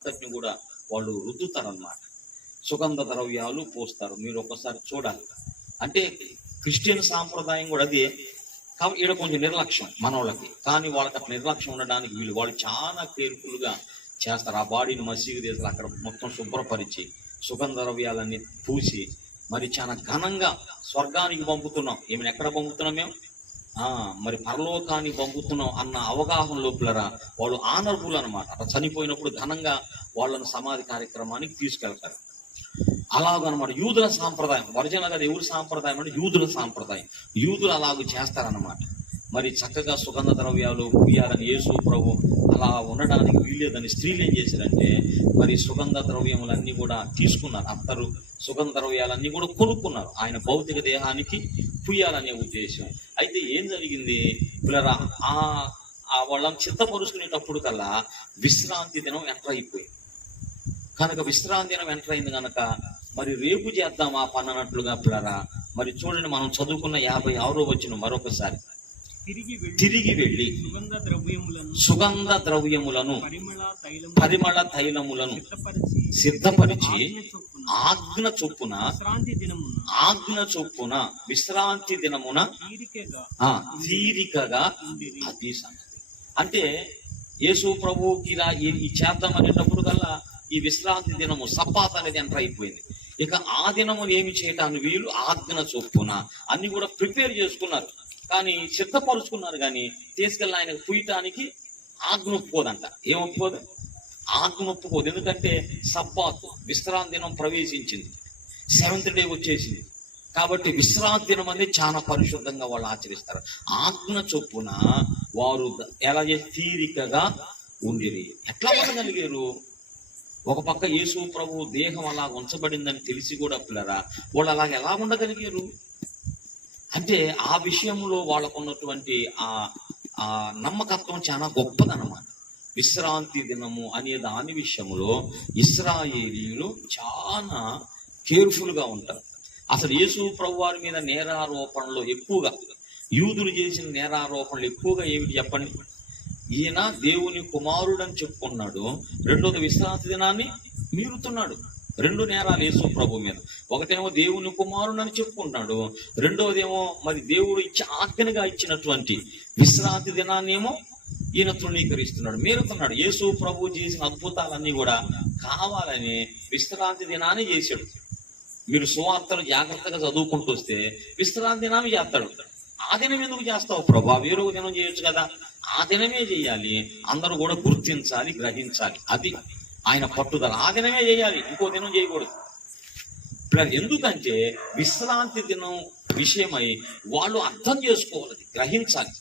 అంతటిని కూడా వాళ్ళు రుద్దుతారన్నమాట. సుగంధ ద్రవ్యాలు పోస్తారు. మీరు ఒకసారి చూడాలి. అంటే క్రిస్టియన్ సాంప్రదాయం కూడా అదే. కాబట్టి ఇక్కడ కొంచెం నిర్లక్ష్యం మనోళ్ళకి, కానీ వాళ్ళకి అట్లా నిర్లక్ష్యం ఉండడానికి వీళ్ళు వాళ్ళు చాలా కేర్ఫుల్గా చేస్తారు. ఆ బాడీని మసీదు చేస్తారు, అక్కడ మొత్తం శుభ్రపరిచి సుగంధ ద్రవ్యాలన్నీ పూసి మరి చాలా ఘనంగా స్వర్గానికి పంపుతున్నాం. ఏమైనా ఎక్కడ పంపుతున్నాం మేము? మరి పరలోకానికి పంపుతున్నాం అన్న అవగాహన లోపలరా వాళ్ళు ఆనర్బుల్ అనమాట. అట్లా చనిపోయినప్పుడు ఘనంగా వాళ్ళని సమాధి కార్యక్రమానికి తీసుకెళ్తారు. అలాగనమాట యూదుల సాంప్రదాయం. ఒరిజినల్గా ఎవరి సాంప్రదాయం అంటే యూదుల సాంప్రదాయం. యూదులు అలాగూ చేస్తారన్నమాట. మరి చక్కగా సుగంధ ద్రవ్యాలు పూయాలని యేసు ప్రభు అలా ఉండడానికి వీల్లేదని స్త్రీలు ఏం చేశారంటే మరి సుగంధ ద్రవ్యములన్నీ కూడా తీసుకున్నారు. అత్తరు సుగంధ ద్రవ్యాలన్నీ కూడా కొనుక్కున్నారు ఆయన భౌతిక దేహానికి పూయాలనే ఉద్దేశం. అయితే ఏం జరిగింది పిల్లరా, వాళ్ళని చిత్తపరుచుకునేటప్పుడు కల్లా విశ్రాంతి దినం ఎంటర్ అయిపోయింది. కనుక విశ్రాంతి దినం ఎంటర్ అయింది కనుక మరి రేపు చేద్దాం ఆ పని అన్నట్లుగా పిల్లరా. మరి చూడండి, మనం చదువుకున్న 56వ వచనం మరొకసారి. తిరిగి వెళ్ళి సుగంధ ద్రవ్యములను పరిమళ తైలములను సిద్ధపరిచి ఆజ్ఞ చొప్పున విశ్రాంతి దినమున తీరికగా. అది సంగతి. అంటే యేసు ప్రభువుకి ఇలా ఈ చేద్దాం అనేటప్పుడు కల్లా ఈ విశ్రాంతి దినము సబ్బాత్ అనేది ఎంటర్ అయిపోయింది. ఇక ఆ దినము ఏమి చేయటానికి వీళ్ళు ఆజ్ఞ చొప్పున అన్ని కూడా ప్రిపేర్ చేసుకున్నారు, కానీ సిద్ధపరుచుకున్నారు. కానీ తీసుకెళ్ళి ఆయనకు పూయటానికి ఆజ్ఞ ఒప్పుకోదంట. ఏం ఒప్పుకోదు? ఆజ్ఞ ఒప్పుకోదు. ఎందుకంటే సబ్బాత్ విశ్రాంతి దినం ప్రవేశించింది, 7th డే వచ్చేసింది. కాబట్టి విశ్రాంతి దినం అనేది చాలా పరిశుద్ధంగా వాళ్ళు ఆచరిస్తారు. ఆజ్ఞ చొప్పున వారు ఎలా చేసి తీరికగా ఉండిరి. ఎట్లా ఉండగలిగారు? ఒక పక్క యేసు ప్రభు దేహం అలా ఉంచబడిందని తెలిసి కూడా పిల్లరా వాళ్ళు అలాగ ఎలా ఉండగలిగారు అంటే ఆ విషయంలో వాళ్ళకు ఉన్నటువంటి ఆ నమ్మకత్వం చాలా గొప్పదన్నమాట. విశ్రాంతి దినము అనే దాని విషయంలో ఇశ్రాయేలీయులు చాలా కేర్ఫుల్గా ఉంటారు. అసలు యేసు ప్రభు వారి మీద నేరారోపణలు ఎక్కువగా, యూదులు చేసిన నేరారోపణలు ఎక్కువగా ఏమిటి చెప్పండి? ఈయన దేవుని కుమారుడని చెప్పుకున్నాడు, రెండోది విశ్రాంతి దినాన్ని మీరుతున్నాడు. 2 నేరాలు యేసు ప్రభు మీద. ఒకటేమో దేవుని కుమారుడని చెప్పుకుంటున్నాడు, రెండోదేమో మరి దేవుడు ఆజ్ఞగా ఇచ్చినటువంటి విశ్రాంతి దినాన్ని ఏమో ఈయన తృణీకరిస్తున్నాడు, మీరుతున్నాడు. యేసు ప్రభు చేసిన అద్భుతాలన్నీ కూడా కావాలని విశ్రాంతి దినాన్ని చేశాడు. మీరు సువార్తలు జాగ్రత్తగా చదువుకుంటూ వస్తే విశ్రాంతి దినాన్ని చేస్తాడు. ఆ దినం ఎందుకు చేస్తావు ప్రభా? వేరొక దినం చేయొచ్చు కదా. ఆ దినమే చేయాలి, అందరూ కూడా గుర్తించాలి, గ్రహించాలి. అది ఆయన పట్టుదల. ఆ దినమే చేయాలి, ఇంకో దినం చేయకూడదు. ఎందుకంటే విశ్రాంతి దినం విషయమై వాళ్ళు అర్థం చేసుకోవాలి, గ్రహించాలి.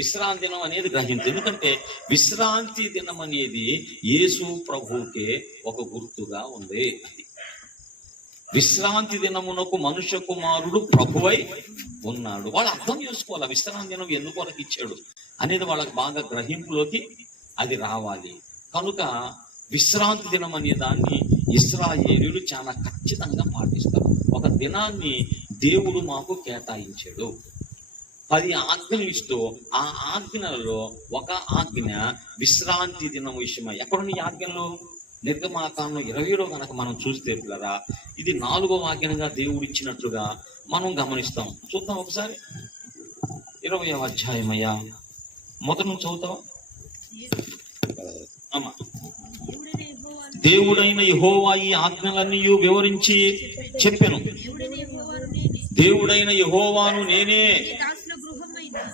విశ్రాంతి దినం అనేది గ్రహించాలి. ఎందుకంటే విశ్రాంతి దినం అనేది యేసు ప్రభువుకే ఒక గుర్తుగా ఉంది. విశ్రాంతి దినమునకు మనుష్య కుమారుడు ప్రభువై ఉన్నాడు. వాళ్ళు అర్థం చేసుకోవాలి విశ్రాంతి దినం ఎందుకు వాళ్ళకి ఇచ్చాడు అనేది వాళ్ళకి బాగా గ్రహింపులోకి అది రావాలి. కనుక విశ్రాంతి దినం అనే దాన్ని ఇశ్రాయేలీయులు చాలా ఖచ్చితంగా పాటిస్తారు. ఒక దినాన్ని దేవుడు మాకు కేటాయించాడు, 10 ఆజ్ఞలు ఇస్తూ ఆ ఆజ్ఞలలో ఒక ఆజ్ఞ విశ్రాంతి దినం విషయమై. ఎక్కడున్న ఈ ఆజ్ఞలు? నిర్గమాకాండం 20లో కనుక మనం చూస్తే పిల్లరా ఇది 4వ ఆజ్ఞగా దేవుడు ఇచ్చినట్లుగా మనం గమనిస్తాం. చూద్దాం ఒకసారి. 20వ అధ్యాయమయ్యా, మొదటి నుంచి చదువుతావా అమ్మా? దేవుడైన యెహోవా ఈ ఆజ్ఞలన్నీ వివరించి చెప్పెను. దేవుడైన యెహోవాను నేనే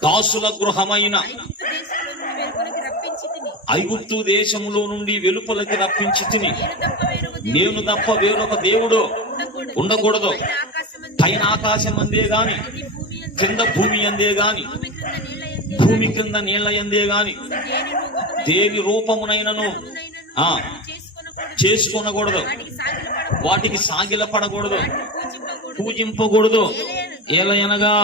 దాసుల గృహమైన ఐగుప్తు దేశములో నుండి వెలుపలకి రప్పించి తిని, నేను తప్ప వేరొక దేవుడు ఉండకూడదు. పైన ఆకాశం అందే గాని, కింద భూమి అందే గాని, భూమి కింద నీళ్ల అందే గాని దేని రూపమునైనను చేసుకొనకూడదు, వాటికి సాగిలపడకూడదు, పూజింపకూడదు. ఏలయనగా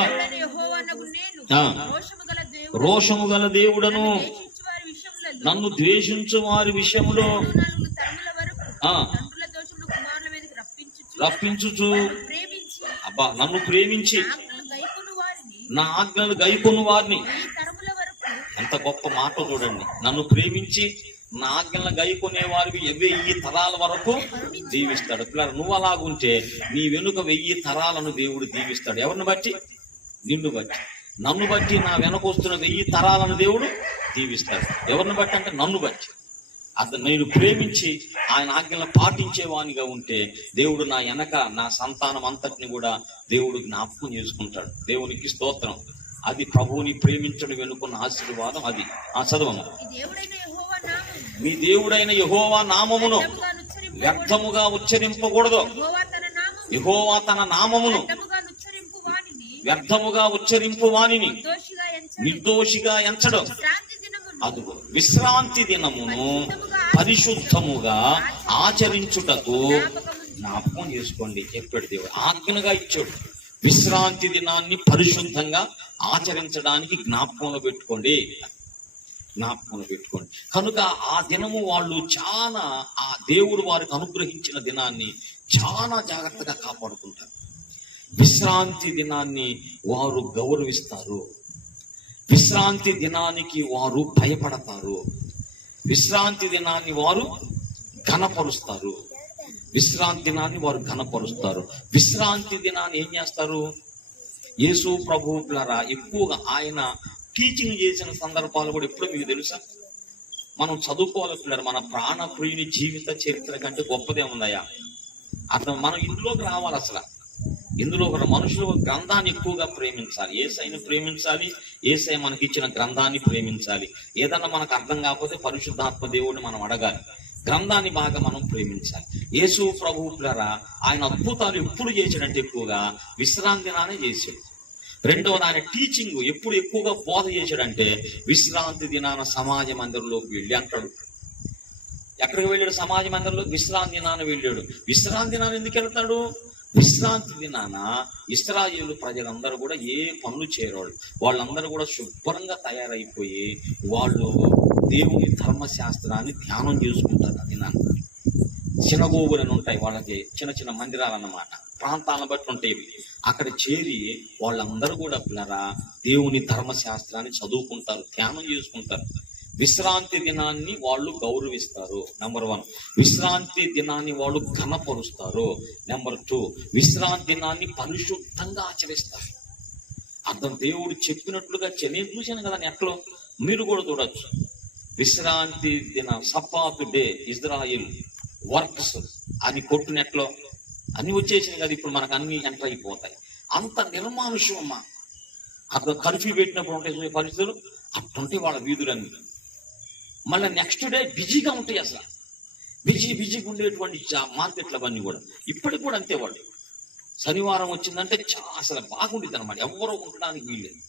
రోషము గల దేవుడను నన్ను ద్వేషించు వారి విషయంలో రప్పించుచు అబ్బా నన్ను ప్రేమించి నా ఆజ్ఞలు గైకొను వారిని. ఎంత గొప్ప మాట చూడండి. నన్ను ప్రేమించి నా ఆజ్ఞలను గైకొనే వారికి 1000 తరాల వరకు దీవిస్తాడు. పిల్లలు నువ్వు అలాగుంటే నీ వెనుక 1000 తరాలను దేవుడు దీవిస్తాడు. ఎవరిని బట్టి? నిన్ను బట్టి. నన్ను బట్టి నా వెనక వస్తున్న 1000 తరాలను దేవుడు దీవిస్తాడు. ఎవరిని బట్టి అంటే నన్ను బట్టి. అతను నేను ప్రేమించి ఆయన ఆజ్ఞలను పాటించేవానిగా ఉంటే దేవుడు నా వెనక నా సంతానం అంతటిని కూడా దేవుడు జ్ఞాపకం చేసుకుంటాడు. దేవునికి స్తోత్రం. అది ప్రభువుని ప్రేమించడం వెనుకున్న ఆశీర్వాదం. అది చదవము. మీ దేవుడైన యెహోవా నామమును వ్యర్థముగా ఉచ్చరింపకూడదు. యెహోవా తన నామమును వ్యర్థముగా ఉచ్చరింపు వానిని నిర్దోషిగా ఎంచడం. అదుగో విశ్రాంతి దినమును పరిశుద్ధముగా ఆచరించుటకు జ్ఞాపకం చేసుకోండి. చెప్పాడు దేవుడు, ఆజ్ఞగా ఇచ్చాడు. విశ్రాంతి దినాన్ని పరిశుద్ధంగా ఆచరించడానికి జ్ఞాపకంలో పెట్టుకోండి. కనుక ఆ దినము వాళ్ళు చాలా, ఆ దేవుడు వారికి అనుగ్రహించిన దినాన్ని చాలా జాగ్రత్తగా కాపాడుకుంటారు. విశ్రాంతి దినాన్ని వారు గౌరవిస్తారు. విశ్రాంతి దినానికి వారు భయపడతారు. విశ్రాంతి దినాన్ని వారు ఘనపరుస్తారు. విశ్రాంతి దినాన్ని వారు ఘనపరుస్తారు. విశ్రాంతి దినాన్ని ఏం చేస్తారు? యేసు ప్రభువు పిల్లరా ఎక్కువగా ఆయన టీచింగ్ చేసిన సందర్భాలు కూడా ఎప్పుడో మీకు తెలుసా? మనం చదువుకోవాలి పిల్లలు. మన ప్రాణ ప్రియుని జీవిత చరిత్ర కంటే గొప్పదే ఉందయ్యా. అర్థం మనం ఇందులోకి రావాలి. అసలు ఇందులో ఒక మనుషులు గ్రంథాన్ని ఎక్కువగా ప్రేమించాలి. యేసయ్యను ప్రేమించాలి. యేసయ్య మనకి ఇచ్చిన గ్రంథాన్ని ప్రేమించాలి. ఏదన్నా మనకు అర్థం కాకపోతే పరిశుద్ధాత్మ దేవుడిని మనం అడగాలి. గ్రంథాన్ని బాగా మనం ప్రేమించాలి. యేసు ప్రభువు పిల్లరా ఆయన అద్భుతాలు ఎప్పుడు చేశాడంటే ఎక్కువగా విశ్రాంతి దినానే చేశాడు. రెండవది ఆయన టీచింగ్ ఎప్పుడు ఎక్కువగా బోధ చేశాడంటే విశ్రాంతి దినాన సమాజ మందిరంలోకి వెళ్ళి అంటాడు. ఎక్కడికి వెళ్ళాడు? సమాజ మందిరంలో విశ్రాంతి దినాన వెళ్ళాడు. విశ్రాంతి దినాన్ని ఎందుకు వెళ్తాడు? విశ్రాంతి దినాన ఇశ్రాయేలు ప్రజలందరూ కూడా ఏ పనులు చేయరు. వాళ్ళందరూ కూడా శుభ్రంగా తయారైపోయి వాళ్ళు దేవుని ధర్మశాస్త్రాన్ని ధ్యానం చేసుకుంటారు. ఆ దినాన్ని సినగోగులని ఉంటాయి, వాళ్ళకి చిన్న చిన్న మందిరాలు అన్నమాట, ప్రాంతాలను బట్టి ఉంటాయి. అక్కడ చేరి వాళ్ళందరూ కూడా పిల్లరా దేవుని ధర్మశాస్త్రాన్ని చదువుకుంటారు, ధ్యానం చేసుకుంటారు. విశ్రాంతి దినాన్ని వాళ్ళు గౌరవిస్తారు. నెంబర్ 1. విశ్రాంతి దినాన్ని వాళ్ళు ఘనపరుస్తారు. నెంబర్ 2. విశ్రాంతి దినాన్ని పరిశుద్ధంగా ఆచరిస్తారు. అర్థం దేవుడు చెప్పినట్లుగా నేను చూశాను కదా నెట్లో, మీరు కూడా చూడొచ్చు. విశ్రాంతి దిన సబ్బాత్ డే ఇజ్రాయిల్ వర్క్స్ అది కొట్టు నెట్లో అన్ని వచ్చేసినాయి కదా. ఇప్పుడు మనకు అన్ని ఎంటర్ అయిపోతాయి. అంత నిర్మానుష్యం అమ్మా. అక్కడ కర్ఫ్యూ పెట్టినప్పుడు ఉంటాయి పరిస్థితులు, అట్టుంటాయి వాళ్ళ వీధులన్నీ. మళ్ళీ నెక్స్ట్ డే బిజీగా ఉంటాయి. అసలు బిజీగా ఉండేటువంటి మార్కెట్లు అవన్నీ కూడా ఇప్పటికి కూడా అంతే. వాళ్ళు శనివారం వచ్చిందంటే అసలు బాగుంటుంది అనమాట. ఎవరో ఉండడానికి వీల్లేదు.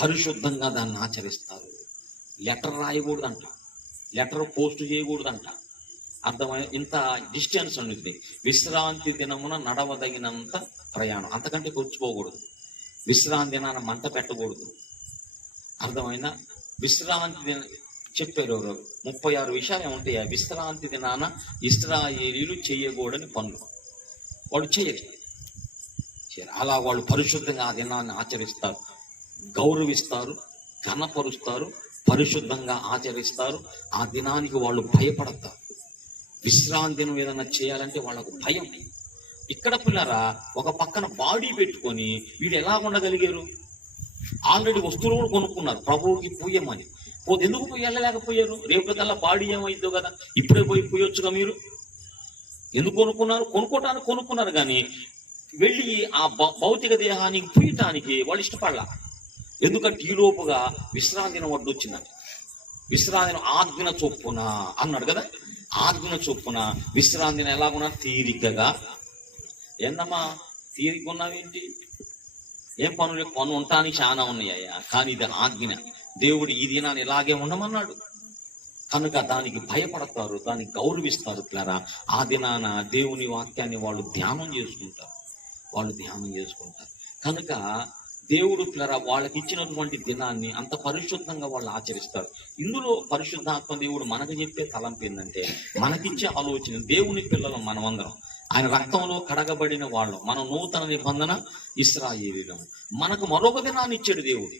పరిశుద్ధంగా దాన్ని ఆచరిస్తారు. లెటర్ రాయకూడదంట, లెటర్ పోస్ట్ చేయకూడదంట. అర్థమై ఇంత డిస్టెన్స్ ఉంటుంది. విశ్రాంతి దినమున నడవదగినంత ప్రయాణం, అంతకంటే కూర్చుకోకూడదు. విశ్రాంతి దినాన మంట పెట్టకూడదు. అర్థమైన విశ్రాంతి దిన చెప్పారు 36 విషయాలు ఏముంటాయి. విశ్రాంతి దినాన ఇశ్రాయేలీయులు చేయకూడని పనులు వాళ్ళు చేయరు. అలా వాళ్ళు పరిశుద్ధంగా ఆ దినాన్ని ఆచరిస్తారు, గౌరవిస్తారు, ఘనపరుస్తారు, పరిశుద్ధంగా ఆచరిస్తారు. ఆ దినానికి వాళ్ళు భయపడతారు. విశ్రాంతి దినం ఏదన్నా చేయాలంటే వాళ్ళకు భయం. ఇక్కడ పిల్లరా ఒక పక్కన బాడీ పెట్టుకొని వీళ్ళు ఎలా ఉండగలిగారు? ఆల్రెడీ వస్తువులు కూడా కొనుక్కున్నారు ప్రభువుకి పూయమని. ఎందుకు పోయి వెళ్ళలేకపోయారు? రేపు కల్లా బాడీ ఏమైందో కదా, ఇప్పుడే పోయి పూయొచ్చుగా. మీరు ఎందుకు కొనుక్కున్నారు? కొనుక్కున్నారు కానీ వెళ్ళి ఆ భౌతిక దేహానికి పూయటానికి వాళ్ళు ఇష్టపడలా. ఎందుకంటే ఈ లోపుగా విశ్రాంతిని వడ్డు వచ్చిందంట. విశ్రాంతిని ఆజ్ఞ చొప్పున అన్నాడు కదా. ఆజ్ఞ చొప్పున విశ్రాంతిని ఎలాగున్నా తీరికగా. ఏందమ్మా తీరిక ఉన్నావేంటి? ఏం పనులు ఉండటానికి చాలా ఉన్నాయ్యా, కానీ ఇది ఆజ్ఞ. దేవుడు ఈ దినాన్ని ఇలాగే ఉండమన్నాడు కనుక దానికి భయపడతారు, దాన్ని గౌరవిస్తారు. పిల్లరా ఆ దినాన దేవుని వాక్యాన్ని వాళ్ళు ధ్యానం చేసుకుంటారు. కనుక దేవుడు పిల్లరా వాళ్ళకి ఇచ్చినటువంటి దినాన్ని అంత పరిశుద్ధంగా వాళ్ళు ఆచరిస్తారు. ఇందులో పరిశుద్ధాత్మ దేవుడు మనకు చెప్పే తలంపు ఏంటంటే, మనకిచ్చే ఆలోచన దేవుని పిల్లలు మనమందరం ఆయన రక్తంలో కడగబడిన వాళ్ళు, మనం నూతన నిబంధన ఇశ్రాయేలీయులం. మనకు మరొక దినాన్ని ఇచ్చాడు దేవుడు.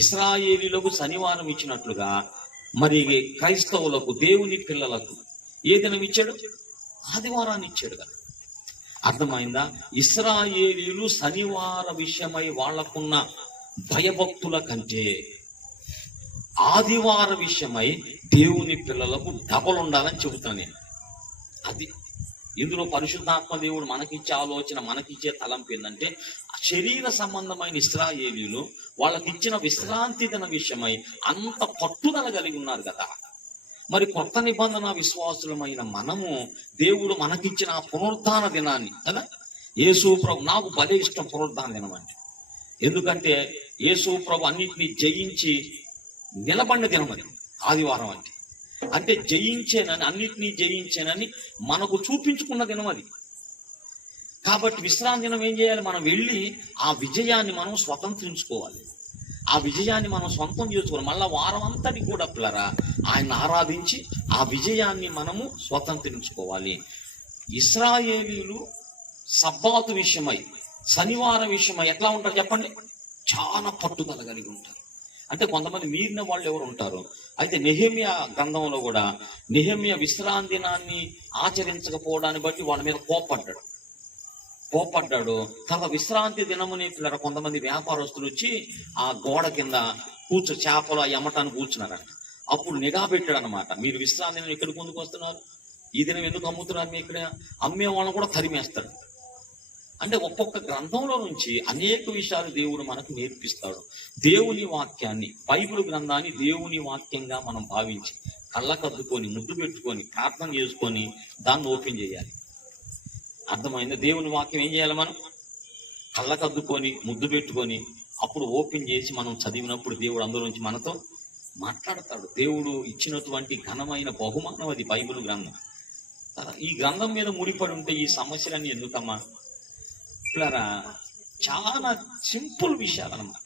ఇశ్రాయేలీయులకు శనివారం ఇచ్చినట్లుగా మరి క్రైస్తవులకు, దేవుని పిల్లలకు ఏ దినం ఇచ్చాడు? ఆదివారాన్ని ఇచ్చాడు కదా. అర్థమైందా? ఇశ్రాయేలీయులు శనివార విషయమై వాళ్లకున్న భయభక్తుల కంటే ఆదివార విషయమై దేవుని పిల్లలకు డబల్ ఉండాలని చెబుతాను నేను. అది ఇందులో పరిశుద్ధాత్మ దేవుడు మనకిచ్చే ఆలోచన, మనకిచ్చే తలంపు ఏంటంటే, శరీర సంబంధమైన ఇశ్రాయేలీయులు వాళ్ళకి ఇచ్చిన విశ్రాంతి దిన విషయమై అంత పట్టుదల కలిగి ఉన్నారు కదా. మరి కొత్త నిబంధన విశ్వాసులమైన మనము దేవుడు మనకిచ్చిన ఆ పునరుద్ధాన దినాన్ని కదా, యేసు ప్రభు, నాకు భలే ఇష్టం పునరుద్ధాన దినం అంటే. ఎందుకంటే యేసు ప్రభు అన్నిటినీ జయించి నిలబడిన దినం అది ఆదివారం అంటే. అంటే జయించేనని, అన్నిటినీ జయించేనని మనకు చూపించుకున్న దినం అది. కాబట్టి విశ్రాంతి దినం ఏం చేయాలి? మనం వెళ్ళి ఆ విజయాన్ని మనం స్వతంత్రించుకోవాలి. ఆ విజయాన్ని మనం సొంతం చేసుకోవాలి. మళ్ళా వారం అంతటి కూడా పిల్లరా ఆయన ఆరాధించి ఆ విజయాన్ని మనము స్వతంత్రించుకోవాలి. ఇశ్రాయేలీయులు సబ్బాతు విషయమై, శనివారం విషయమై ఎట్లా ఉంటారు చెప్పండి? చాలా పట్టుదల కలిగి ఉంటారు. అంటే కొంతమంది మీరిన వాళ్ళు ఎవరు ఉంటారు. అయితే నెహెమ్యా గ్రంథంలో కూడా నెహెమ్యా విశ్రాంతి దినాన్ని ఆచరించకపోవడాన్ని బట్టి వాళ్ళ మీద కోపడ్డాడు. తర్వాత విశ్రాంతి దినముని పిల్లర కొంతమంది వ్యాపారస్తులు వచ్చి ఆ గోడ కింద చేపలు అవి అమ్మటానికి కూర్చున్నారంట. అప్పుడు నిఘా పెట్టాడు అనమాట. మీరు విశ్రాంతి దినం ఎక్కడికి ముందుకు వస్తున్నారు? ఈ దినం ఎందుకు అమ్ముతున్నారు? మీ ఇక్కడ అమ్మే వాళ్ళని కూడా తరిమేస్తాడు. అంటే ఒక్కొక్క గ్రంథంలో నుంచి అనేక విషయాలు దేవుడు మనకు నేర్పిస్తాడు. దేవుని వాక్యాన్ని, బైబిల్ గ్రంథాన్ని దేవుని వాక్యంగా మనం భావించి కళ్ళకద్దుకొని, ముద్దు పెట్టుకొని, ప్రార్థన చేసుకొని దాన్ని ఓపెన్ చేయాలి. అర్థమైంది? దేవుని వాక్యం ఏం చేయాలి? మనం కళ్ళకద్దుకొని, ముద్దు పెట్టుకొని, అప్పుడు ఓపెన్ చేసి మనం చదివినప్పుడు దేవుడు అందులోంచి మనతో మాట్లాడతాడు. దేవుడు ఇచ్చినటువంటి ఘనమైన బహుమానం అది బైబిల్ గ్రంథం. ఈ గ్రంథం మీద ముడిపడి ఉంటే ఈ సమస్యలన్నీ ఎందుకమ్మా? ఇట్లారా చాలా సింపుల్ విషయాలు అన్నమాట.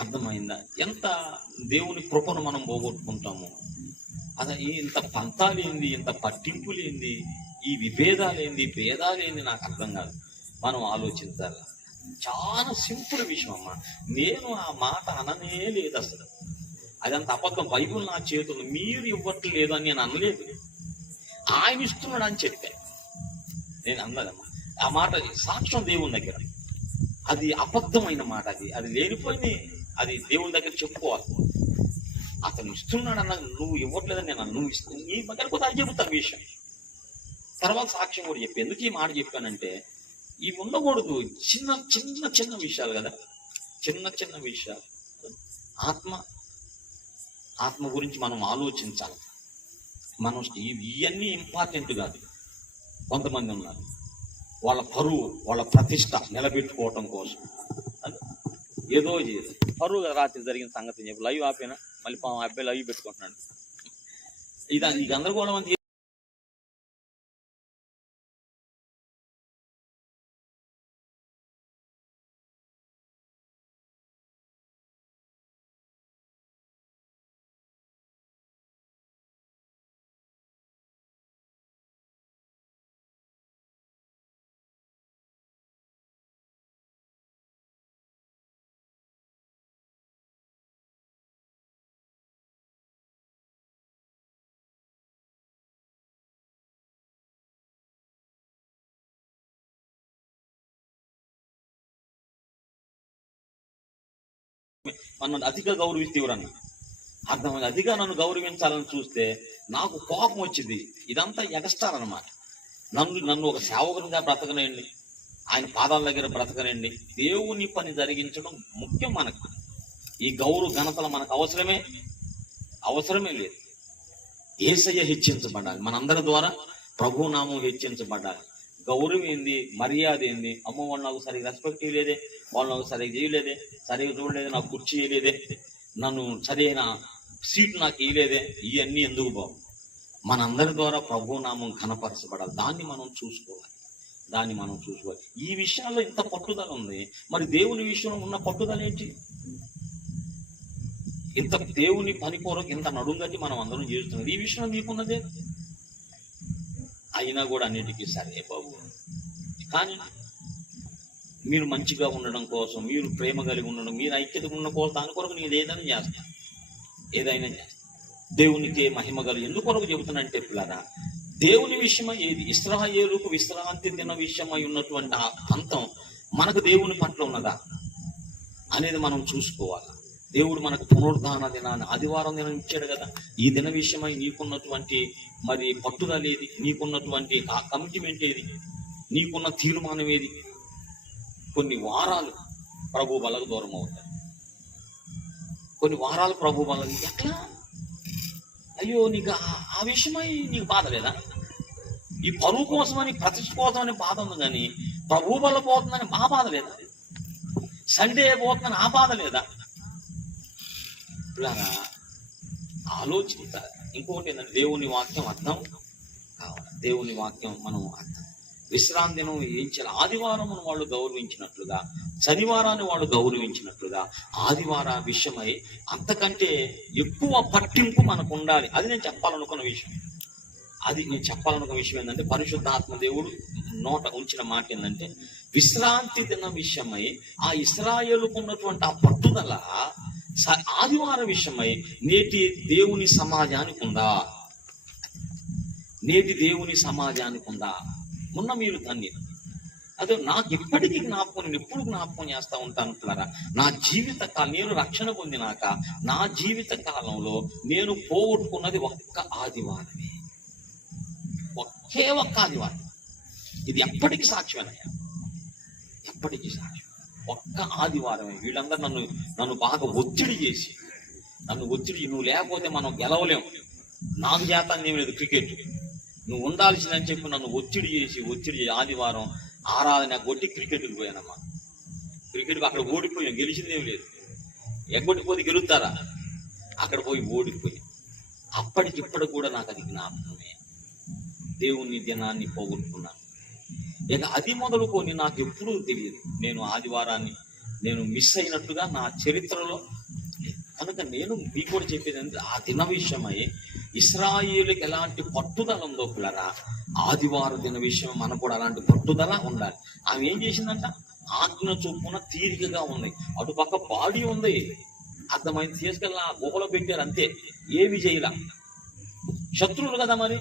అర్థమైందా? ఎంత దేవుని కృపను మనం పోగొట్టుకుంటాము. అదే ఇంత పంతాలేంది, ఇంత పట్టింపులేంది, ఈ విభేదాలేంది, భేదాలేంది నాకు అర్థం కాదు. మనం ఆలోచించాలి. చాలా సింపుల్ విషయం అమ్మా. నేను ఆ మాట అననే లేదు అసలు. అదంత అబద్ధం. బైబుల్ నా చేతులు మీరు ఇవ్వట్లేదు అని నేను అనలేదు. ఆయన ఇస్తున్నాడు అని చెప్పాను. నేను అన్నదమ్మా. ఆ మాట సాక్ష్యం దేవుని దగ్గర. అది అబద్ధమైన మాట. అది లేనిపోయింది. అది దేవుని దగ్గర చెప్పుకోవాలి. అతను ఇస్తున్నాడు అన్న, నువ్వు ఇవ్వట్లేదని నేను నువ్వు ఇస్తున్నావు, నీ దగ్గర కూడా అది చెబుతాను విషయం. తర్వాత సాక్ష్యం కూడా చెప్పి ఎందుకు ఈ మాట చెప్పానంటే, ఇవి ఉండకూడదు. చిన్న చిన్న చిన్న విషయాలు కదా, చిన్న చిన్న విషయాలు. ఆత్మ గురించి మనం ఆలోచించాలి. మనం ఇవన్నీ ఇంపార్టెంట్ కాదు. కొంతమంది ఉన్నారు వాళ్ళ పరువు, వాళ్ళ ప్రతిష్ట నిలబెట్టుకోవటం కోసం ఏదో చేయదు. పరువు రాత్రి జరిగిన సంగతి చెప్పి లైవ్ ఆపేనా, మళ్ళీ అబ్బాయి లైవ్ పెట్టుకుంటున్నాడు. ఈ గందరగోళం అంతా నన్ను అధిక గౌరవిస్తేవరన్నా అర్థమైంది. అధిగా నన్ను గౌరవించాలని చూస్తే నాకు కోపం వచ్చింది. ఇదంతా ఎగస్టార్ అనమాట. నన్ను ఒక సేవకునిగా బ్రతకనండి, ఆయన పాదాల దగ్గర బ్రతకనండి. దేవుని పని జరిగించడం ముఖ్యం మనకు. ఈ గౌరవ ఘనతలు మనకు అవసరమే లేదు. యేసయ్య హెచ్చించబడాలి, మనందరి ద్వారా ప్రభునామం హెచ్చించబడాలి. గౌరవం ఏంది, మర్యాద ఏంది? అమ్మ వాళ్ళు నాకు సరిగ్గా రెస్పెక్ట్ ఇవ్వలేదే, వాళ్ళు నాకు సరిగ్గా చేయలేదే, సరిగ్గా చూడలేదే, నాకు కుర్చీ వేయలేదే, నన్ను సరైన సీట్ నాకు ఇవ్వలేదే. ఇవన్నీ ఎందుకు బాబు? మనందరి ద్వారా ప్రభునామం ఘనపరచబడాలి. దాన్ని మనం చూసుకోవాలి. ఈ విషయాల్లో ఇంత పట్టుదల ఉంది. మరి దేవుని విషయంలో ఉన్న పట్టుదల ఏంటి? ఇంత దేవుని పని కొరకు ఇంత నడుంగట్టి మనం అందరం చేస్తున్నాం. ఈ విషయంలో మీకున్నదే. అయినా కూడా అన్నిటికీ సరే బాబు, కానీ మీరు మంచిగా ఉండడం కోసం, మీరు ప్రేమ కలిగి ఉండడం, మీరు ఐక్యతగా ఉన్న కోసం, దాని కొరకు నేను ఏదైనా చేస్తాను. దేవునికే మహిమ కలుగు. ఎందుకొరకు చెబుతున్నంటే పిల్లరా, దేవుని విషయమై ఏది ఇశ్రాయేలుకు విశ్రాంతి దిన విషయమై ఉన్నటువంటి ఆ పంతం మనకు దేవుని పట్ల ఉన్నదా అనేది మనం చూసుకోవాలి. దేవుడు మనకు పునరుద్ధాన దినాన్ని ఆదివారం దినం ఇచ్చాడు కదా. ఈ దిన విషయమై నీకున్నటువంటి మరి పట్టుదల ఏది, నీకున్నటువంటి ఆ కమిట్మెంట్ ఏది, నీకున్న తీర్మానం ఏది? కొన్ని వారాలు ప్రభు బలకు దూరం అవుతాయి. కొన్ని వారాలు ప్రభు బలకు ఎట్లా? అయ్యో, నీకు ఆ విషయమై నీకు బాధ లేదా? ఈ పరువు కోసమని, ప్రతిష్ఠ కోసమని బాధ ఉంది, కానీ ప్రభు బల పోతుందని ఆ బాధ లేదా? సండే పోతుందని ఆ బాధ లేదా? ఇలా ఆలోచించ. ఇంకొకటి ఏంటంటే దేవుని వాక్యం అర్థం కావాలి. దేవుని వాక్యం మనం అర్థం. విశ్రాంతి దినం ఏం చేయాలి? ఆదివారం వాళ్ళు గౌరవించినట్లుగా, శనివారాన్ని వాళ్ళు గౌరవించినట్లుగా ఆదివార విషయమై అంతకంటే ఎక్కువ పట్టింపు మనకు ఉండాలి. అది నేను చెప్పాలనుకున్న విషయం. ఏంటంటే పరిశుద్ధాత్మ దేవుడు నోట ఉంచిన మాట ఏంటంటే, విశ్రాంతి దిన విషయమై ఆ ఇశ్రాయేలుకు ఉన్నటువంటి ఆ పట్టుదల ఆదివారం విషయమై నేటి దేవుని సమాజానికి ఉందా? నేటి దేవుని సమాజానికి ఉందా? మొన్న మీరు దాన్ని అదే నాకు ఎప్పటికీ జ్ఞాపకం, నేను ఎప్పుడు జ్ఞాపకం చేస్తా ఉంటాను పిల్లరా. నా జీవిత కాలం, నేను రక్షణ పొందినాక నా జీవిత కాలంలో నేను పోగొట్టుకున్నది ఒక్క ఆదివారమే. ఒకే ఒక్క ఆదివారం. ఇది ఎప్పటికీ సాక్ష్యమేనయ్యా, ఎప్పటికీ సాక్ష్యం. ఒక్క ఆదివారమే. వీళ్ళందరూ నన్ను బాగా ఒత్తిడి చేసి, నువ్వు లేకపోతే మనం గెలవలేము, నాకు చేతాను ఏమి లేదు క్రికెట్, నువ్వు ఉండాల్సిందని చెప్పి నన్ను ఒత్తిడి చేసి ఆదివారం ఆరాధన కొట్టి క్రికెట్కి పోయానమ్మా. క్రికెట్కి అక్కడ ఓడిపోయాం, గెలిచిందేమి లేదు. ఎగ్గొట్టిపోతే గెలుస్తారా? అక్కడ పోయి ఓడిపోయాం. అప్పటికిప్పుడు కూడా నాకు అది జ్ఞాపకమే. దేవుని దినాన్ని పోగొట్టుకున్నాను. ఇక అది మొదలుకొని నాకు ఎప్పుడూ తెలియదు నేను ఆదివారాన్ని నేను మిస్ అయినట్టుగా నా చరిత్రలో. కనుక నేను మీకు కూడా చెప్పేది అంటే, ఆ దిన విషయమై ఇశ్రాయేలుకి ఎలాంటి పట్టుదల ఉందో పిల్లరా, ఆదివారం దిన విషయం మనకు కూడా అలాంటి పట్టుదల ఉండాలి. ఆమె ఏం చేసిందంట? ఆజ్ఞ చొప్పున తీరికగా ఉంది. అటుపక్క బాడీ ఉంది, అర్థమైంది, తీసుకెళ్ళి ఆ గుహలో పెట్టారు అంతే, ఏమి చేయలా. శత్రువులు కదా మరి.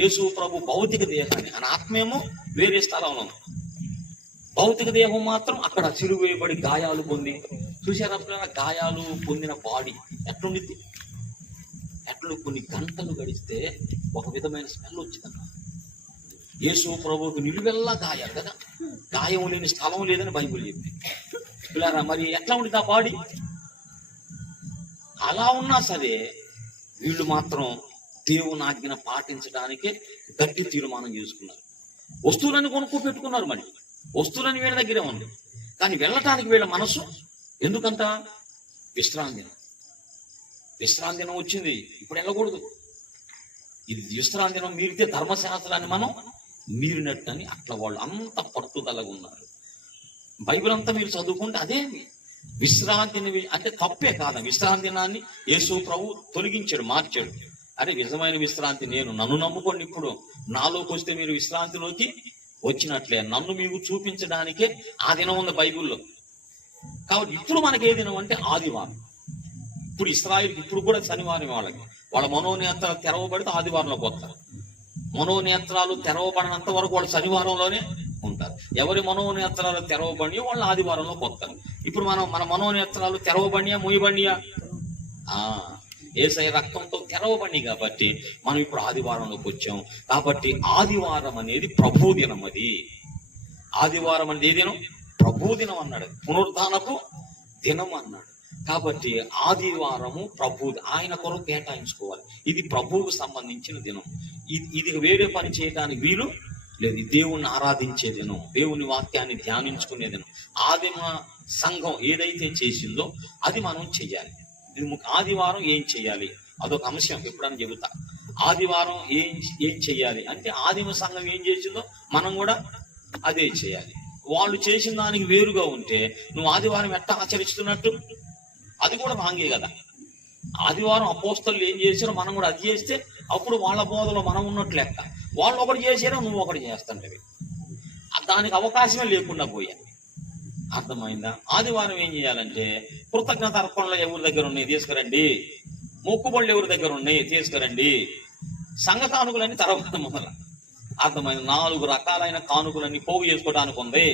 యేసు ప్రభు భౌతిక దేహాన్ని, ఆయన ఆత్మేమో వేరే స్థలంలో, భౌతిక దేహం మాత్రం అక్కడ సిలువేయబడి గాయాలు పొంది. చూసారా గాయాలు పొందిన బాడీ ఎట్లుండిద్ది? కొన్ని గంటలు గడిస్తే ఒక విధమైన స్మెల్ వచ్చిందన్న. యేసు ప్రభువుకు నిలువెల్లా గాయాలు కదా, గాయం లేని స్థలం లేదని బైబిల్ చెప్పింది. పిల్లారా, మరి ఎట్లా ఉండిద్ది ఆ బాడీ? అలా ఉన్నా సరే వీళ్ళు మాత్రం దేవుని ఆజ్ఞను పాటించడానికే గట్టి తీర్మానం చేసుకున్నారు. వస్తువులన్నీ కొనుక్కో పెట్టుకున్నారు. మరి వస్తువులని వీళ్ళ దగ్గరే ఉంది, కానీ వెళ్ళటానికి వీళ్ళ మనసు ఎందుకంట? విశ్రాంతి దినం వచ్చింది, ఇప్పుడు వెళ్ళకూడదు. ఇది విశ్రాంతి దినం మీరితే ధర్మశాస్త్రాన్ని మనం మీరినట్టని అట్లా వాళ్ళు అంత పట్టుదలగా ఉన్నారు. బైబిల్ అంతా మీరు చదువుకుంటే అదే విశ్రాంతిని అంటే తప్పే కాదా. విశ్రాంతి దినాన్ని యేసు ప్రభు తొలగించాడు, మార్చాడు. అరే, నిజమైన విశ్రాంతి నన్ను నమ్ముకోండి. ఇప్పుడు నాలోకి వస్తే మీరు విశ్రాంతిలోకి వచ్చినట్లే. నన్ను మీకు చూపించడానికే ఆ దినం ఉంది బైబిల్లో. కాబట్టి ఇప్పుడు మనకి ఏ దినం అంటే ఆదివారం. ఇప్పుడు ఇశ్రాయేలుకి ఇప్పుడు కూడా శనివారం. వాళ్ళ మనోనేత్రాలు తెరవబడితే ఆదివారంలోకి వస్తారు. మనోనేత్రాలు తెరవబడినంత వరకు వాళ్ళు శనివారంలోనే ఉంటారు. ఎవరి మనోనేత్రాలు తెరవబడియో వాళ్ళు ఆదివారంలోకి వస్తారు. ఇప్పుడు మన మనోనేత్రాలు తెరవబడియా, మూయబడియా? యేసయ్య రక్తంతో తెరవబడి కాబట్టి మనం ఇప్పుడు ఆదివారంలోకి వచ్చాం. కాబట్టి ఆదివారం అనేది ప్రభు దినం. అది ఆదివారం అనేది ఏ దినం? ప్రభు దినం అన్నాడు, పునరుద్ధానపు దినం అన్నాడు. కాబట్టి ఆదివారము ప్రభు ఆయన కొరకు కేటాయించుకోవాలి. ఇది ప్రభువుకు సంబంధించిన దినం. ఇది వేరే పని చేయడానికి వీలు లేదు. దేవుణ్ణి ఆరాధించే దినం, దేవుని వాక్యాన్ని ధ్యానించుకునే దినం. ఆదిమ సంఘం ఏదైతే చేసిందో అది మనం చెయ్యాలి. ఆదివారం ఏం చెయ్యాలి అదొక అంశం ఎప్పుడని చెబుతా. ఆదివారం ఏం చెయ్యాలి అంటే, ఆదిమ సంఘం ఏం చేసిందో మనం కూడా అదే చేయాలి. వాళ్ళు చేసిన దానికి వేరుగా ఉంటే నువ్వు ఆదివారం ఎట్లా ఆచరిస్తున్నట్టు? అది కూడా వాంగే కదా. ఆదివారం అపోస్తలు ఏం చేశారో మనం కూడా అది చేస్తే అప్పుడు వాళ్ళ బోధలో మనం ఉన్నట్లు లెక్క. వాళ్ళు ఒకటి చేసారో నువ్వు ఒకటి చేస్తుంటవి. దానికి అవకాశమే లేకుండా పోయా. అర్థమైందా? ఆదివారం ఏం చేయాలంటే, కృతజ్ఞత అర్పణలు ఎవరి దగ్గర ఉన్నాయి తీసుకురండి. మొక్కుబళ్ళు ఎవరి దగ్గర ఉన్నాయి తీసుకురండి. సంఘ కానుకలన్నీ తర్వాత మొదల అర్థమైన 4 రకాలైన కానుకలన్నీ పోగు చేసుకోవడానికి ఉంది.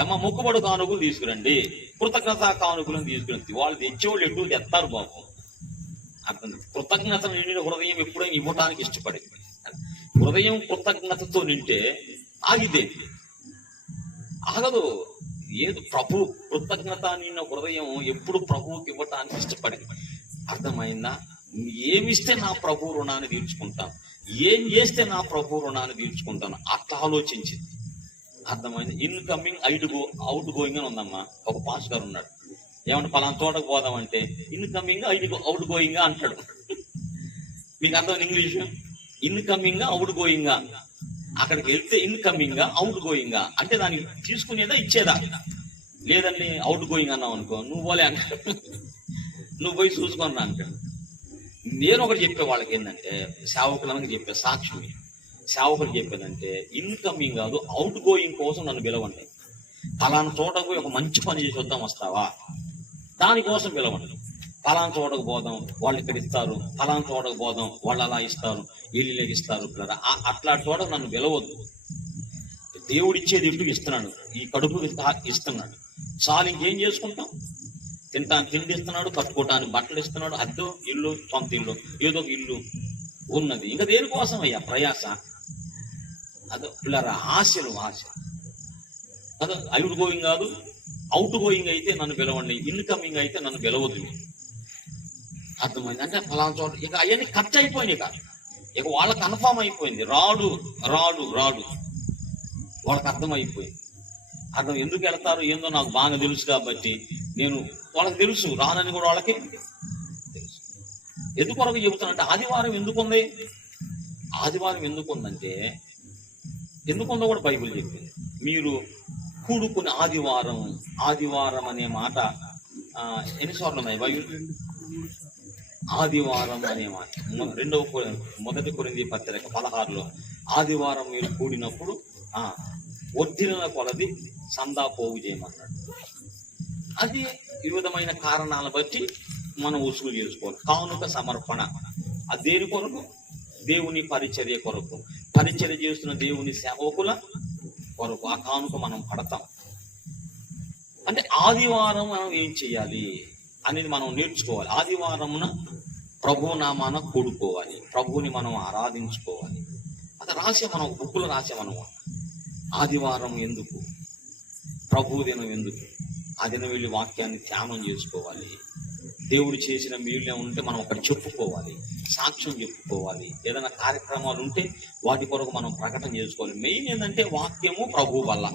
ఏమో మొక్కుబడి కానుకలు తీసుకురండి, కృతజ్ఞత కానుకలను తీసుకురండి. వాళ్ళు తెచ్చేవాళ్ళు ఎటు తెస్తారు బాబు. అర్థం కృతజ్ఞత నిండిన హృదయం ఎప్పుడైనా ఇవ్వడానికి ఇష్టపడింది. హృదయం కృతజ్ఞతతో నింటే ఆగితే ఆగదు. ఏదో ప్రభు కృతజ్ఞత నిన్న హృదయం ఎప్పుడు ప్రభువుకి ఇవ్వటానికి ఇష్టపడింది. అర్థమైందా? ఏమిస్తే నా ప్రభు రుణాన్ని తీర్చుకుంటాను, ఏం చేస్తే నా ప్రభు రుణాన్ని తీర్చుకుంటాను అట్లా ఆలోచించింది. అర్థమైంది? ఇన్కమింగ్ అవుట్ గోయింగ్ అని ఉందమ్మా. ఒక పాస్ గారు ఉన్నాడు, ఏమంటే పలానా చోటకు పోదామంటే ఇన్కమింగ్ అవుట్ గోయింగ్ అంటాడు. మీకు అర్థం ఇంగ్లీష్? Incoming out going. అక్కడికి వెళ్తే ఇన్కమింగ్ అవుట్ గోయింగ్ అంటే దానికి తీసుకునేదా ఇచ్చేదా? లేదండి అవుట్ గోయింగ్ అన్నావు అనుకో, నువ్వు పోలే అంటాడు, నువ్వు పోయి చూసుకున్నా అంటాడు. నేను ఒకటి చెప్పే వాళ్ళకి ఏంటంటే, సేవకులకు చెప్పే సాక్ష్యం, సేవకులు చెప్పేదంటే ఇన్కమింగ్ కాదు అవుట్ గోయింగ్ కోసం నన్ను పిలవండి. ఫలానా చోటకు పోయి ఒక మంచి పని చేసి వద్దాం, వస్తావా? దానికోసం పిలవండి. ఫలానా చోటకు పోదాం, వాళ్ళు ఇక్కడ ఇస్తారు, ఫలానా చోటకు పోదాం, వాళ్ళు అలా ఇస్తారు, వీళ్ళు ఇస్తారు. అట్లా చోట నన్ను పిలవద్దు. దేవుడు ఇచ్చేది ఇంటికి ఇస్తున్నాడు, ఈ కడుపుకి ఇస్తున్నాడు, చాలు ఇంకేం చేసుకుంటాం? తింటాను తిండి ఇస్తున్నాడు, కట్టుకోవటానికి బట్టలు ఇస్తున్నాడు, అద్దె ఇల్లు, సొంత ఇల్లు, ఏదో ఒక ఇల్లు ఉన్నది. ఇంకా దేనికోసం అయ్యా ప్రయాస? అదో పిల్లరా ఆశలు, ఆశ. అదో అవుట్ గోయింగ్ కాదు, అవుట్ గోయింగ్ అయితే నన్ను పిలవండి, ఇన్కమింగ్ అయితే నన్ను పిలవద్దు. అర్థమైంది? అంటే ఫలానా చోట ఇక అవన్నీ ఖర్చు అయిపోయినాయి. ఇక వాళ్ళకి కన్ఫామ్ అయిపోయింది, రాడు రాడు రాడు, వాళ్ళకి అర్థమైపోయింది. అర్థం ఎందుకు వెళ్తారు ఏందో నాకు బాగా తెలుసు కాబట్టి నేను వాళ్ళకి తెలుసు, రానని కూడా వాళ్ళకి తెలుసు. ఎందుకొరకు చెబుతానంటే ఆదివారం ఎందుకుంది? ఆదివారం ఎందుకుందంటే ఎందుకుందో కూడా బైబిల్ చెప్పింది. మీరు కూడుకుని ఆదివారం, ఆదివారం అనే మాట ఎన్నిసార్లు ఉన్నాయి బైబిల్? ఆదివారం అనే మాట మొదటి కొరింథీ పత్రిక 16లో ఆదివారం మీరు కూడినప్పుడు ఒరిజినల్ కొలది సందా పోగు చేయమన్నాడు. అది వివిధమైన కారణాలను బట్టి మనం వసూలు చేసుకోవాలి. కానుక సమర్పణ అది దేని కొరకు? దేవుని పరిచర్య కొరకు, పరిచర్య చేస్తున్న దేవుని సేవకుల కొరకు ఆ కానుక మనం పడతాం. అంటే ఆదివారం మనం ఏం చేయాలి అనేది మనం నేర్చుకోవాలి. ఆదివారమున ప్రభు నామాన కూడుకోవాలి, ప్రభువుని మనం ఆరాధించుకోవాలి. అది రాసే మనం బుక్కులు రాసే మనం ఆదివారం ఎందుకు, ప్రభు దినం ఎందుకు, ఆ దినం వెళ్ళి వాక్యాన్ని ధ్యానం చేసుకోవాలి. దేవుడు చేసిన మేలు ఉంటే మనం అక్కడ చెప్పుకోవాలి, సాక్ష్యం చెప్పుకోవాలి. ఏదైనా కార్యక్రమాలు ఉంటే వాటి కొరకు మనం ప్రకటన చేసుకోవాలి. మెయిన్ ఏంటంటే వాక్యము ప్రభు వల్ల.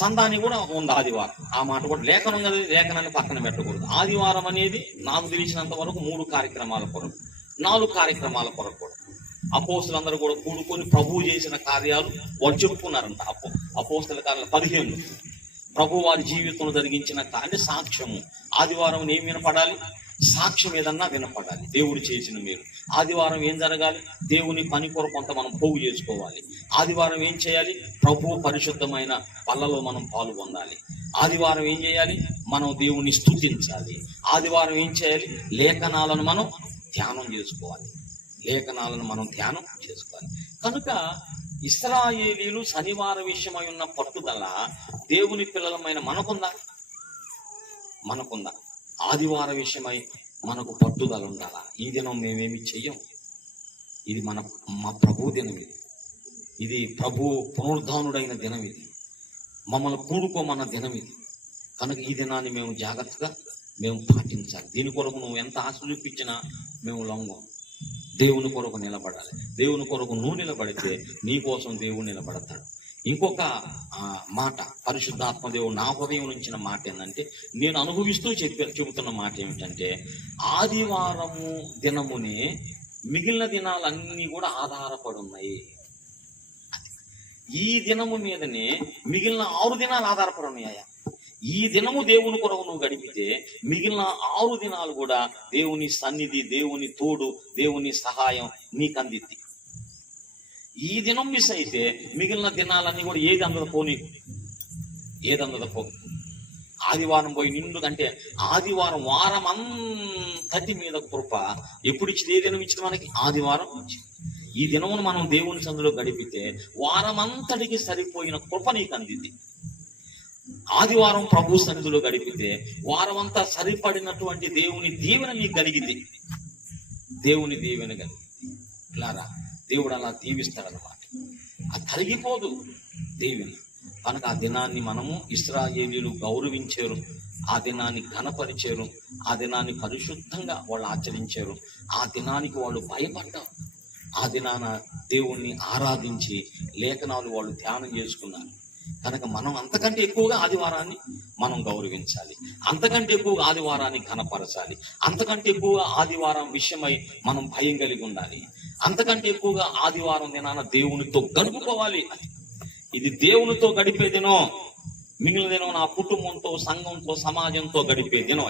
సందాన్ని కూడా ఉంది ఆదివారం. ఆ మాట కూడా లేఖనం కదా, లేఖనాన్ని పక్కన పెట్టకూడదు. ఆదివారం అనేది నాకు తెలిసినంత వరకు 3 కార్యక్రమాల కొరకు, 4 కార్యక్రమాల కొరకు కూడా అపోస్తులందరూ కూడా కూడుకొని ప్రభువు చేసిన కార్యాలు వాళ్ళు చెప్పుకున్నారంట. అపోస్తుల కార్యాలు 15 ప్రభు వారి జీవితంలో జరిగించిన అంటే సాక్ష్యము. ఆదివారం ఏం వినపడాలి? సాక్ష్యం ఏదన్నా వినపడాలి, దేవుడు చేసిన మేలు. ఆదివారం ఏం జరగాలి? దేవుని పని కొరకు కొంత మనం పోగు చేసుకోవాలి. ఆదివారం ఏం చేయాలి? ప్రభు పరిశుద్ధమైన పళ్ళలో మనం పాలు పొందాలి. ఆదివారం ఏం చేయాలి? మనం దేవుని స్తుతించాలి. ఆదివారం ఏం చేయాలి? లేఖనాలను మనం ధ్యానం చేసుకోవాలి, లేఖనాలను మనం ధ్యానం చేసుకోవాలి. కనుక ఇశ్రాయేలీలు శనివారం విషయమై ఉన్న పట్టుదల దేవుని పిల్లలమైన మనకుందా? మనకుందా? ఆదివారం విషయమై మనకు పట్టుదల ఉండాలా? ఈ దినం మేమేమి చెయ్యం, ఇది మా ప్రభు దినం, ఇది ప్రభు పునరుద్ధానుడైన దినం, ఇది మమ్మల్ని కూడుకోమన్న దినం ఇది. కనుక ఈ దినాన్ని మేము జాగ్రత్తగా మేము పాటించాలి. దీని కొరకు నువ్వు ఎంత ఆశ చూపించినా మేము లొంగం. దేవుని కొరకు నిలబడాలి. దేవుని కొరకు నువ్వు నిలబడితే నీ కోసం దేవుడు నిలబడతాడు. ఇంకొక మాట పరిశుద్ధాత్మ దేవుడు నా హృదయం నుంచిన మాట ఏంటంటే, నేను అనుభవిస్తూ చెబుతున్న మాట ఏమిటంటే, ఆదివారము దినమునే మిగిలిన దినాలన్నీ కూడా ఆధారపడి ఉన్నాయి. ఈ దినము మీదనే మిగిలిన 6 దినాలు ఆధారపడి ఉన్నాయా? ఈ దినము దేవుని కొరకు నువ్వు గడిపితే మిగిలిన 6 దినాలు కూడా దేవుని సన్నిధి, దేవుని తోడు, దేవుని సహాయం నీకు అందిద్ది. ఈ దినం మిస్ అయితే మిగిలిన దినాలన్నీ కూడా ఏది అందదు పో, నీకు ఏది అందదు పో. ఆదివారం పోయి నిండు అంటే ఆదివారం వారం అంతటి మీద కృప ఎప్పుడు ఇచ్చింది? ఏ దినం ఇచ్చింది మనకి? ఆదివారం ఇచ్చింది. ఈ దినమును మనం దేవుని సందులో గడిపితే వారం అంతటికి సరిపోయిన కృప నీకు అందింది. ఆదివారం ప్రభు సన్నిధిలో గడిపితే వారం అంతా సరిపడినటువంటి దేవుని దీవెన నీకు కలిగింది. దేవుని దీవెన కలిగింది. ఇలారా దేవుడు అలా దీవిస్తాడనమాట. అది తరిగిపోదు దీవెన. కనుక ఆ దినాన్ని మనము ఇశ్రాయేలీయులు గౌరవించారు, ఆ దినాన్ని ఘనపరిచారు, ఆ దినాన్ని పరిశుద్ధంగా వాళ్ళు ఆచరించారు, ఆ దినానికి వాళ్ళు భయపడ్డారు, ఆ దినాన దేవుణ్ణి ఆరాధించి లేఖనాలు వాళ్ళు ధ్యానం చేసుకున్నారు. కనుక మనం అంతకంటే ఎక్కువగా ఆదివారాన్ని మనం గౌరవించాలి, అంతకంటే ఎక్కువగా ఆదివారాన్ని ఘనపరచాలి, అంతకంటే ఎక్కువగా ఆదివారం విషయమై మనం భయం కలిగి ఉండాలి, అంతకంటే ఎక్కువగా ఆదివారం దినాన దేవునితో గడుపుకోవాలి. ఇది దేవునితో గడిపే దినం. మిగిలిన దినం నా కుటుంబంతో, సంఘంతో, సమాజంతో గడిపే దినం.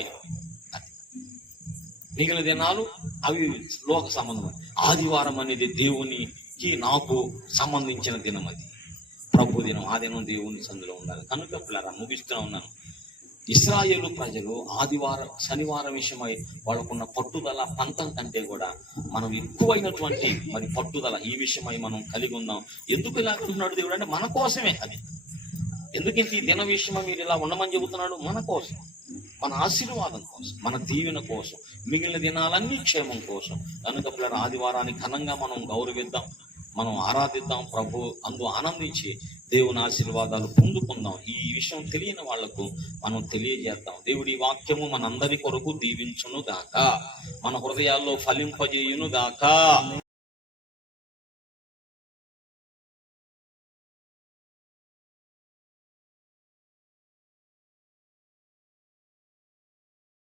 మిగిలిన దినాలు అవి లోక సంబంధం. ఆదివారం అనేది దేవునికి నాకు సంబంధించిన దినం. అది ప్రభు దినం. ఆ దినం దేవుని సందులో ఉండాలి. కనుక పిల్లరా ముగిస్తూ ఉన్నాను. ఇశ్రాయేలు ప్రజలు ఆదివారం శనివారం విషయమై వాళ్ళకున్న పట్టుదల పంతం కంటే కూడా మనం ఎక్కువైనటువంటి మరి పట్టుదల ఈ విషయమై మనం కలిగి ఉందాం. ఎందుకు ఇలా అంటున్నాడు దేవుడు అంటే మన కోసమే. అది ఎందుకంటే ఈ దిన విషయమై మీరు ఇలా ఉండమని చెబుతున్నాడు? మన కోసం, మన ఆశీర్వాదం కోసం, మన దీవెన కోసం, మిగిలిన దినాలన్నీ క్షేమం కోసం. కనుక పిల్లల ఆదివారాన్ని ఘనంగా మనం గౌరవిద్దాం, మనం ఆరాధిద్దాం, ప్రభు అందు ఆనందించి దేవుని ఆశీర్వాదాలు పొందుకుందాం. ఈ విషయం తెలియని వాళ్లకు మనం తెలియజేద్దాం. దేవుడి వాక్యము మనందరి కొరకు దీవించును గాక, మన హృదయాల్లో ఫలింపజేయును గాక.